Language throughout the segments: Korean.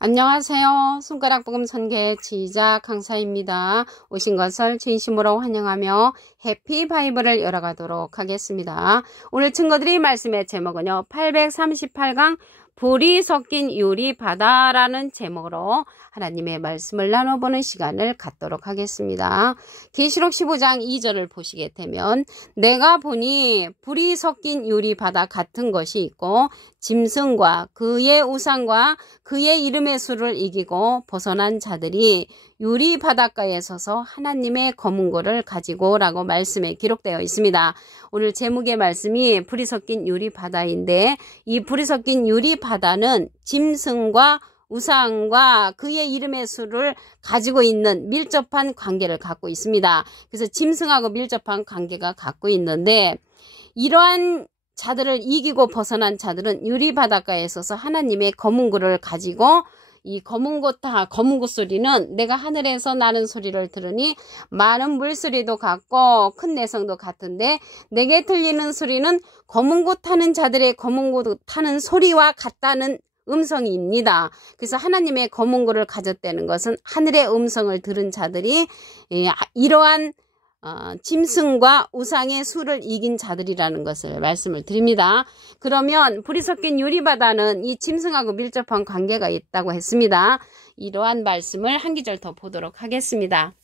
안녕하세요. 손가락복음 선계 지휘자 강사입니다. 오신 것을 진심으로 환영하며 해피 바이블을 열어가도록 하겠습니다. 오늘 증거드릴 말씀의 제목은요. 838강 불이 섞인 유리바다라는 제목으로 하나님의 말씀을 나눠보는 시간을 갖도록 하겠습니다. 계시록 15장 2절을 보시게 되면 내가 보니 불이 섞인 유리바다 같은 것이 있고 짐승과 그의 우상과 그의 이름의 수를 이기고 벗어난 자들이 유리바닷가에 서서 하나님의 검은고를 가지고 라고 말씀에 기록되어 있습니다. 오늘 제목의 말씀이 불이 섞인 유리바다인데 이 불이 섞인 유리바다는 짐승과 우상과 그의 이름의 수를 가지고 있는 밀접한 관계를 갖고 있습니다. 그래서 짐승하고 밀접한 관계가 갖고 있는데 이러한 자들을 이기고 벗어난 자들은 유리바닷가에 서서 하나님의 검은고를 가지고 이 검은고 소리는 내가 하늘에서 나는 소리를 들으니 많은 물소리도 같고 큰 내성도 같은데 내게 들리는 소리는 검은고 타는 자들의 검은고 타는 소리와 같다는 음성입니다. 그래서 하나님의 검은고를 가졌다는 것은 하늘의 음성을 들은 자들이 이러한 짐승과 우상의 수를 이긴 자들이라는 것을 말씀을 드립니다. 그러면 불이 섞인 유리바다는 이 짐승하고 밀접한 관계가 있다고 했습니다. 이러한 말씀을 한 기절 더 보도록 하겠습니다.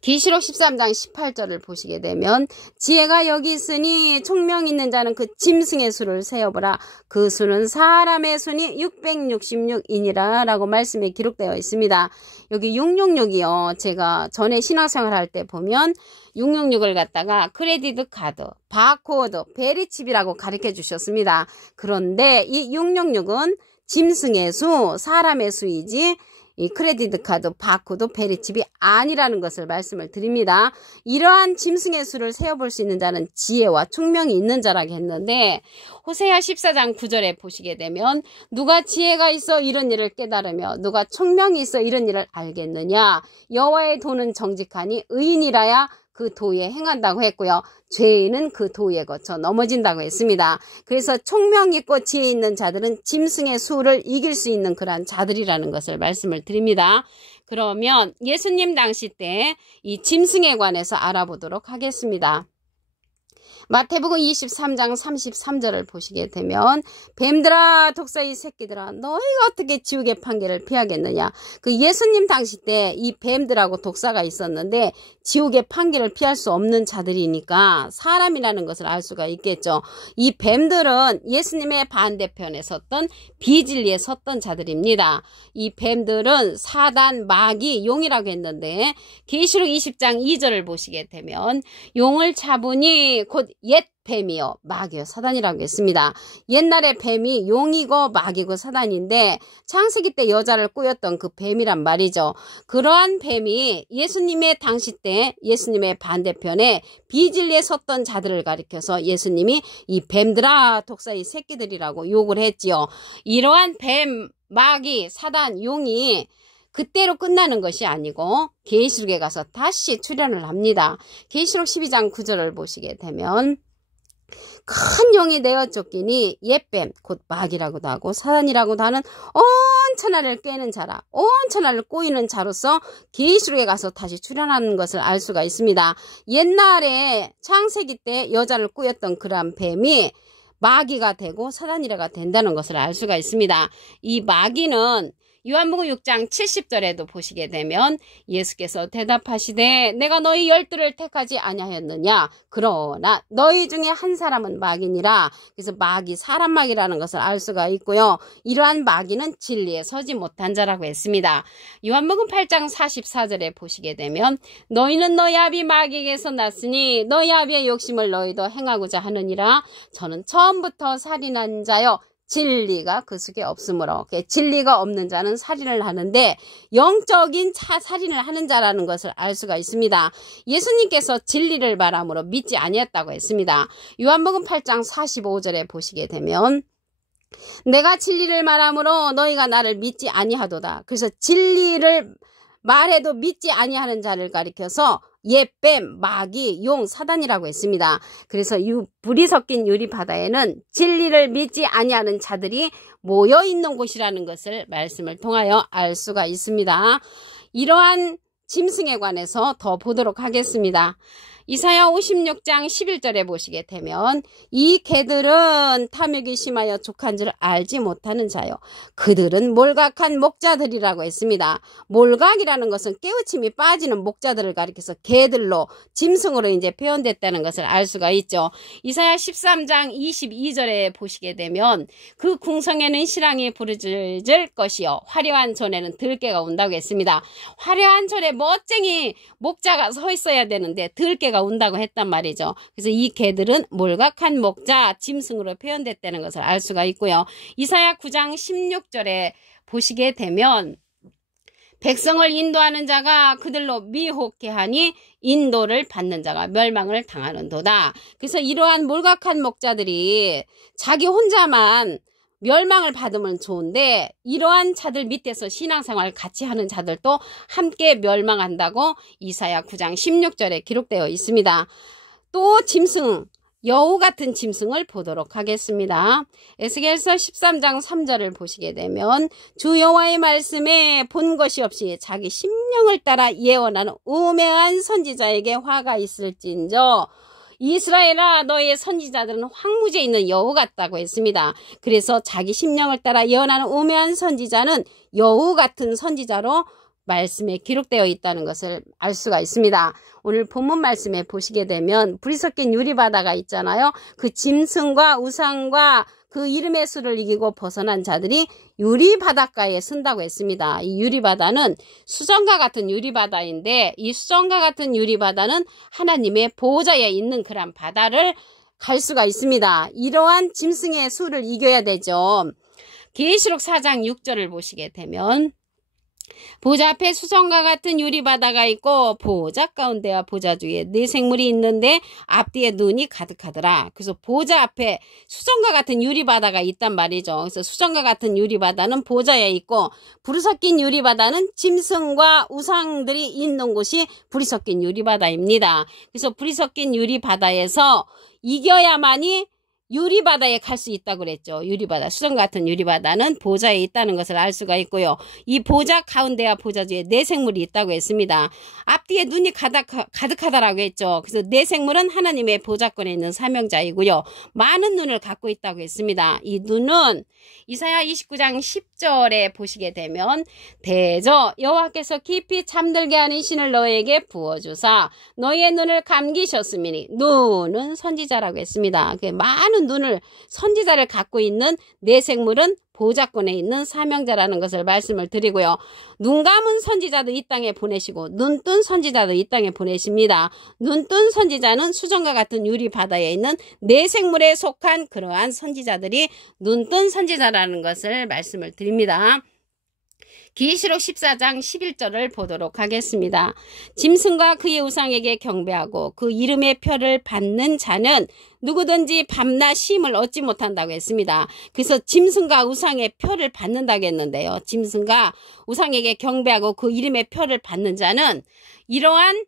계시록 13장 18절을 보시게 되면 지혜가 여기 있으니 총명 있는 자는 그 짐승의 수를 세어보라. 그 수는 사람의 수니 666이니라 라고 말씀에 기록되어 있습니다. 여기 666이요. 제가 전에 신앙생활 할 때 보면 666을 갖다가 크레디트 카드, 바코드, 베리칩이라고 가르쳐 주셨습니다. 그런데 이 666은 짐승의 수, 사람의 수이지 이 크레디트 카드, 바코드, 베리칩이 아니라는 것을 말씀을 드립니다. 이러한 짐승의 수를 세어볼 수 있는 자는 지혜와 총명이 있는 자라고 했는데 호세아 14장 9절에 보시게 되면 누가 지혜가 있어 이런 일을 깨달으며 누가 총명이 있어 이런 일을 알겠느냐. 여호와의 도는 정직하니 의인이라야 그 도에 행한다고 했고요. 죄인은 그 도에 거쳐 넘어진다고 했습니다. 그래서 총명 있고 지혜 있는 자들은 짐승의 수를 이길 수 있는 그러한 자들이라는 것을 말씀을 드립니다. 그러면 예수님 당시 때 이 짐승에 관해서 알아보도록 하겠습니다. 마태복음 23장 33절을 보시게 되면 뱀들아 독사의 새끼들아 너희가 어떻게 지옥의 판결을 피하겠느냐. 그 예수님 당시 때 이 뱀들하고 독사가 있었는데 지옥의 판결을 피할 수 없는 자들이니까 사람이라는 것을 알 수가 있겠죠. 이 뱀들은 예수님의 반대편에 섰던 비진리에 섰던 자들입니다. 이 뱀들은 사단, 마귀, 용이라고 했는데 계시록 20장 2절을 보시게 되면 용을 잡으니 곧 옛 뱀이요 마귀요 사단이라고 했습니다. 옛날에 뱀이 용이고 마귀고 사단인데 창세기 때 여자를 꾸였던 그 뱀이란 말이죠. 그러한 뱀이 예수님의 당시 때 예수님의 반대편에 비진리에 섰던 자들을 가리켜서 예수님이 이 뱀들아 독사의 새끼들이라고 욕을 했지요. 이러한 뱀, 마귀, 사단, 용이 그때로 끝나는 것이 아니고 계시록에 가서 다시 출현을 합니다. 계시록 12장 9절을 보시게 되면 큰 용이 내어 쫓기니 옛뱀 곧 마귀라고도 하고 사단이라고도 하는 온 천하를 꿰는 자라 온 천하를 꼬이는 자로서 계시록에 가서 다시 출현하는 것을 알 수가 있습니다. 옛날에 창세기 때 여자를 꾸였던 그러한 뱀이 마귀가 되고 사단이라가 된다는 것을 알 수가 있습니다. 이 마귀는 요한복음 6장 70절에도 보시게 되면 예수께서 대답하시되 내가 너희 12를 택하지 아니하였느냐. 그러나 너희 중에 한 사람은 마귀니라. 그래서 마귀, 사람 마귀라는 것을 알 수가 있고요. 이러한 마귀는 진리에 서지 못한 자라고 했습니다. 요한복음 8장 44절에 보시게 되면 너희는 너희 아비 마귀에게서 났으니 너희 아비의 욕심을 너희도 행하고자 하느니라. 저는 처음부터 살인한 자여 진리가 그 속에 없으므로 진리가 없는 자는 살인을 하는데 영적인 살인을 하는 자라는 것을 알 수가 있습니다. 예수님께서 진리를 말함으로 믿지 아니했다고 했습니다. 요한복음 8장 45절에 보시게 되면 내가 진리를 말함으로 너희가 나를 믿지 아니하도다. 그래서 진리를 말해도 믿지 아니하는 자를 가리켜서 옛뱀, 마귀, 용, 사단이라고 했습니다. 그래서 불이 섞인 유리바다에는 진리를 믿지 아니하는 자들이 모여 있는 곳이라는 것을 말씀을 통하여 알 수가 있습니다. 이러한 짐승에 관해서 더 보도록 하겠습니다. 이사야 56장 11절에 보시게 되면 이 개들은 탐욕이 심하여 족한 줄 알지 못하는 자요. 그들은 몰각한 목자들이라고 했습니다. 몰각이라는 것은 깨우침이 빠지는 목자들을 가리켜서 개들로 짐승으로 이제 표현됐다는 것을 알 수가 있죠. 이사야 13장 22절에 보시게 되면 그 궁성에는 실랑이 부르짖을 것이요 화려한 전에는 들깨가 온다고 했습니다. 화려한 전에 멋쟁이 목자가 서 있어야 되는데 들깨가 온다고 했단 말이죠. 그래서 이 개들은 몰각한 목자, 짐승으로 표현됐다는 것을 알 수가 있고요. 이사야 9장 16절에 보시게 되면 백성을 인도하는 자가 그들로 미혹해 하니 인도를 받는 자가 멸망을 당하는도다. 그래서 이러한 몰각한 목자들이 자기 혼자만 멸망을 받으면 좋은데 이러한 자들 밑에서 신앙생활을 같이 하는 자들도 함께 멸망한다고 이사야 9장 16절에 기록되어 있습니다. 또 짐승, 여우 같은 짐승을 보도록 하겠습니다. 에스겔서 13장 3절을 보시게 되면 주 여호와의 말씀에 본 것이 없이 자기 심령을 따라 예언하는 우매한 선지자에게 화가 있을진저 이스라엘아 너의 선지자들은 황무지에 있는 여우 같다고 했습니다. 그래서 자기 심령을 따라 예언하는 우매한 선지자는 여우 같은 선지자로 말씀에 기록되어 있다는 것을 알 수가 있습니다. 오늘 본문 말씀에 보시게 되면 불이 섞인 유리바다가 있잖아요. 그 짐승과 우상과 그 이름의 수를 이기고 벗어난 자들이 유리바닷가에 쓴다고 했습니다. 이 유리바다는 수정과 같은 유리바다인데 이 수정과 같은 유리바다는 하나님의 보호자에 있는 그런 바다를 갈 수가 있습니다. 이러한 짐승의 수를 이겨야 되죠. 계시록 4장 6절을 보시게 되면 보좌 앞에 수정과 같은 유리바다가 있고 보좌 가운데와 보좌 주위에 네 생물이 있는데 앞뒤에 눈이 가득하더라. 그래서 보좌 앞에 수정과 같은 유리바다가 있단 말이죠. 그래서 수정과 같은 유리바다는 보좌에 있고 불이 섞인 유리바다는 짐승과 우상들이 있는 곳이 불이 섞인 유리바다입니다. 그래서 불이 섞인 유리바다에서 이겨야만이 유리바다에 갈 수 있다고 그랬죠. 유리바다, 수정 같은 유리바다는 보좌에 있다는 것을 알 수가 있고요. 이 보좌 가운데와 보좌 뒤에 네 생물이 있다고 했습니다. 앞뒤에 눈이 가득하다라고 했죠. 그래서 네 생물은 하나님의 보좌권에 있는 사명자이고요. 많은 눈을 갖고 있다고 했습니다. 이 눈은 이사야 29장 10절에 보시게 되면 대저 여호와께서 깊이 잠들게 하는 신을 너에게 부어주사 너의 눈을 감기셨으니 눈은 선지자라고 했습니다. 많은 눈을 선지자를 갖고 있는 네 생물은 보좌권에 있는 사명자라는 것을 말씀을 드리고요. 눈 감은 선지자도 이 땅에 보내시고 눈 뜬 선지자도 이 땅에 보내십니다. 눈 뜬 선지자는 수정과 같은 유리바다에 있는 네 생물에 속한 그러한 선지자들이 눈 뜬 선지자라는 것을 말씀을 드립니다. 계시록 14장 11절을 보도록 하겠습니다. 짐승과 그의 우상에게 경배하고 그 이름의 표를 받는 자는 누구든지 밤낮 쉼을 얻지 못한다고 했습니다. 그래서 짐승과 우상의 표를 받는다고 했는데요. 짐승과 우상에게 경배하고 그 이름의 표를 받는 자는 이러한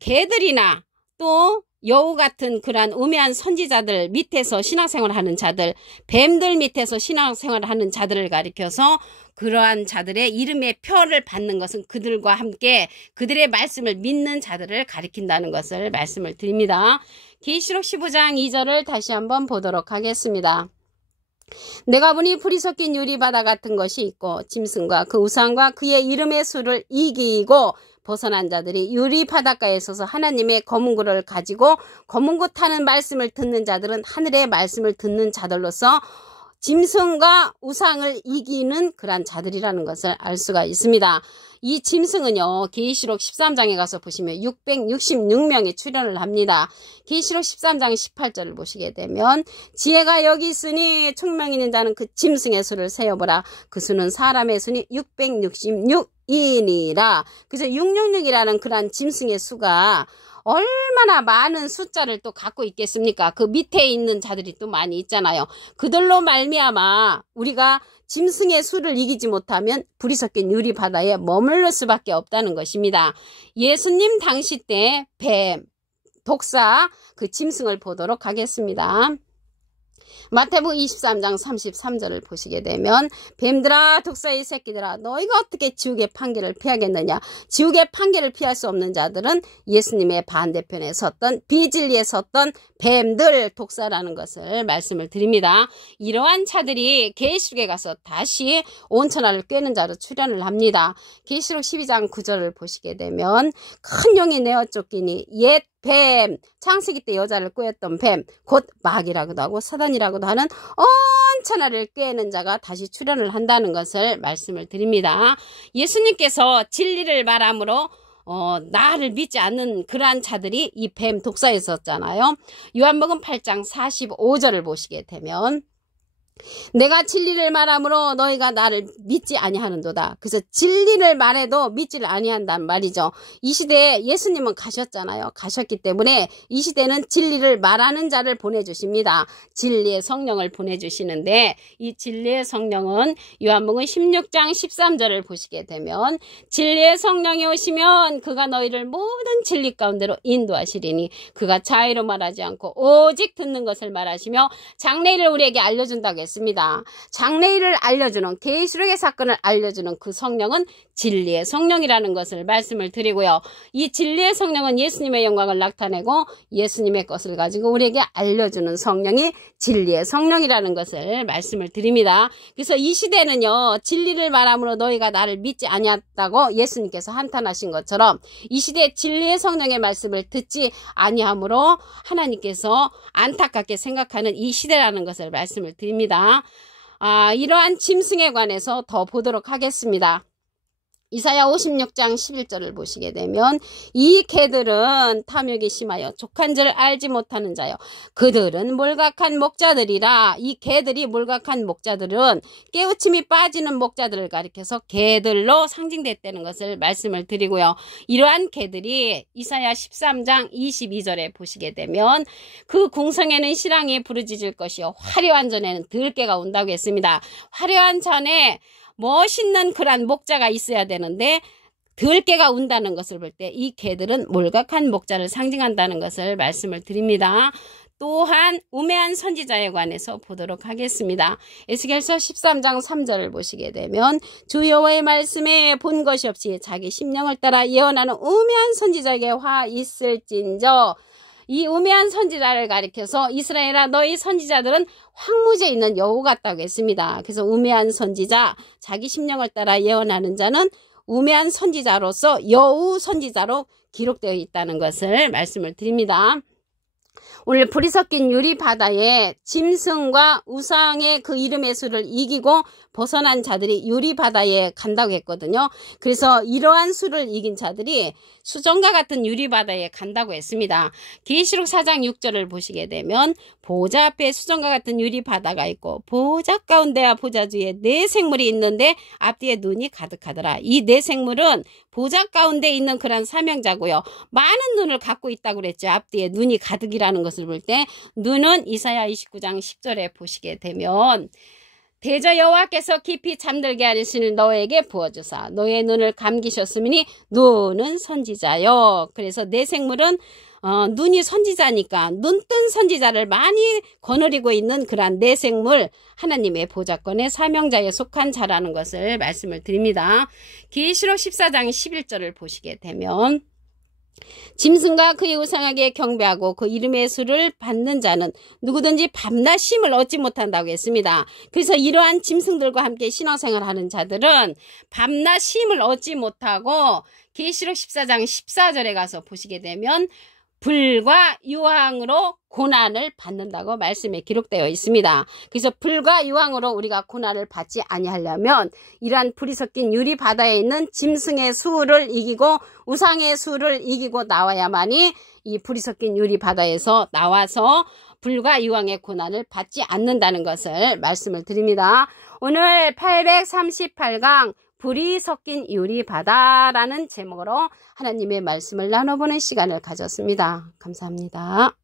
개들이나 또 여우 같은 그러한 우매한 선지자들 밑에서 신앙생활을 하는 자들, 뱀들 밑에서 신앙생활을 하는 자들을 가리켜서 그러한 자들의 이름의 표를 받는 것은 그들과 함께 그들의 말씀을 믿는 자들을 가리킨다는 것을 말씀을 드립니다. 계시록 15장 2절을 다시 한번 보도록 하겠습니다. 내가 보니 불이 섞인 유리바다 같은 것이 있고 짐승과 그 우상과 그의 이름의 수를 이기고 벗어난 자들이 유리 바닷가에 서서 하나님의 검은고를 가지고 검은고 타는 말씀을 듣는 자들은 하늘의 말씀을 듣는 자들로서 짐승과 우상을 이기는 그러한 자들이라는 것을 알 수가 있습니다. 이 짐승은요, 계시록 13장에 가서 보시면 666명이 출현을 합니다. 계시록 13장 18절을 보시게 되면 지혜가 여기 있으니 총명 있는 자는 그 짐승의 수를 세어보라. 그 수는 사람의 수니 666이니라. 그래서 666이라는 그러한 짐승의 수가 얼마나 많은 숫자를 또 갖고 있겠습니까? 그 밑에 있는 자들이 또 많이 있잖아요. 그들로 말미암아 우리가 짐승의 수를 이기지 못하면 불이 섞인 유리 바다에 머물러 수밖에 없다는 것입니다. 예수님 당시 때 뱀, 독사, 그 짐승을 보도록 하겠습니다. 마태복음 23장 33절을 보시게 되면 뱀들아 독사의 새끼들아 너희가 어떻게 지옥의 판결을 피하겠느냐. 지옥의 판결을 피할 수 없는 자들은 예수님의 반대편에 섰던 비진리에 섰던 뱀들, 독사라는 것을 말씀을 드립니다. 이러한 자들이 계시록에 가서 다시 온천하를 꿰는 자로 출현을 합니다. 계시록 12장 9절을 보시게 되면 큰 용이 내어 쫓기니 옛 뱀, 창세기 때 여자를 꿰었던 뱀, 곧 마귀라고도 하고 사단이라고도 하는 온천하를 꿰는 자가 다시 출현을 한다는 것을 말씀을 드립니다. 예수님께서 진리를 말함으로 나를 믿지 않는 그러한 자들이 이 뱀 독사에 있었잖아요. 요한복음 8장 45절을 보시게 되면 내가 진리를 말함으로 너희가 나를 믿지 아니하는도다. 그래서 진리를 말해도 믿지를 아니한단 말이죠. 이 시대에 예수님은 가셨잖아요. 가셨기 때문에 이 시대는 진리를 말하는 자를 보내주십니다. 진리의 성령을 보내주시는데 이 진리의 성령은 요한복음 16장 13절을 보시게 되면 진리의 성령이 오시면 그가 너희를 모든 진리 가운데로 인도하시리니 그가 자의로 말하지 않고 오직 듣는 것을 말하시며 장래일을 우리에게 알려준다고 했습니다. 장래일을 알려주는, 계시록의 사건을 알려주는 그 성령은 진리의 성령이라는 것을 말씀을 드리고요. 이 진리의 성령은 예수님의 영광을 나타내고 예수님의 것을 가지고 우리에게 알려주는 성령이 진리의 성령이라는 것을 말씀을 드립니다. 그래서 이 시대는요, 진리를 말함으로 너희가 나를 믿지 아니했다고 예수님께서 한탄하신 것처럼 이 시대에 진리의 성령의 말씀을 듣지 아니함으로 하나님께서 안타깝게 생각하는 이 시대라는 것을 말씀을 드립니다. 이러한 짐승에 관해서 더 보도록 하겠습니다. 이사야 56장 11절을 보시게 되면 이 개들은 탐욕이 심하여 족한 줄 알지 못하는 자요. 그들은 몰각한 목자들이라. 이 개들이 몰각한 목자들은 깨우침이 빠지는 목자들을 가리켜서 개들로 상징됐다는 것을 말씀을 드리고요. 이러한 개들이 이사야 13장 22절에 보시게 되면 그 궁성에는 실랑이 부르짖을 것이요 화려한 전에는 들깨가 온다고 했습니다. 화려한 전에 멋있는 그런 목자가 있어야 되는데 들깨가 운다는 것을 볼 때 이 개들은 몰각한 목자를 상징한다는 것을 말씀을 드립니다. 또한 우매한 선지자에 관해서 보도록 하겠습니다. 에스겔서 13장 3절을 보시게 되면 주 여호와의 말씀에 본 것이 없이 자기 심령을 따라 예언하는 우매한 선지자에게 화 있을진저. 이 우매한 선지자를 가리켜서 이스라엘아 너희 선지자들은 황무지에 있는 여우 같다고 했습니다. 그래서 우매한 선지자, 자기 심령을 따라 예언하는 자는 우매한 선지자로서 여우 선지자로 기록되어 있다는 것을 말씀을 드립니다. 오늘 불이 섞인 유리 바다에 짐승과 우상의 그 이름의 수를 이기고 벗어난 자들이 유리 바다에 간다고 했거든요. 그래서 이러한 수를 이긴 자들이 수정과 같은 유리 바다에 간다고 했습니다. 계시록 4장 6절을 보시게 되면 보좌 앞에 수정과 같은 유리 바다가 있고 보좌 가운데와 보좌 주에 네 생물이 있는데 앞뒤에 눈이 가득하더라. 이 네 생물은 보좌 가운데 있는 그런 사명자고요. 많은 눈을 갖고 있다고 그랬죠. 앞뒤에 눈이 가득이라는 것을 볼 때 눈은 이사야 29장 10절에 보시게 되면 대저 여호와께서 깊이 잠들게 하시는 너에게 부어주사 너의 눈을 감기셨으니 눈은 선지자요. 그래서 내 생물은 눈이 선지자니까 눈뜬 선지자를 많이 거느리고 있는 그러한 내 생물 하나님의 보좌권의 사명자에 속한 자라는 것을 말씀을 드립니다. 계시록 14장 11절을 보시게 되면 짐승과 그의 우상에게 경배하고 그 이름의 수를 받는 자는 누구든지 밤낮 쉼을 얻지 못한다고 했습니다. 그래서 이러한 짐승들과 함께 신앙생활하는 자들은 밤낮 쉼을 얻지 못하고 계시록 14장 14절에 가서 보시게 되면 불과 유황으로 고난을 받는다고 말씀에 기록되어 있습니다. 그래서 불과 유황으로 우리가 고난을 받지 아니하려면 이러한 불이 섞인 유리 바다에 있는 짐승의 수를 이기고 우상의 수를 이기고 나와야만이 이 불이 섞인 유리 바다에서 나와서 불과 유황의 고난을 받지 않는다는 것을 말씀을 드립니다. 오늘 838강 불이 섞인 유리 바다라는 제목으로 하나님의 말씀을 나눠보는 시간을 가졌습니다. 감사합니다.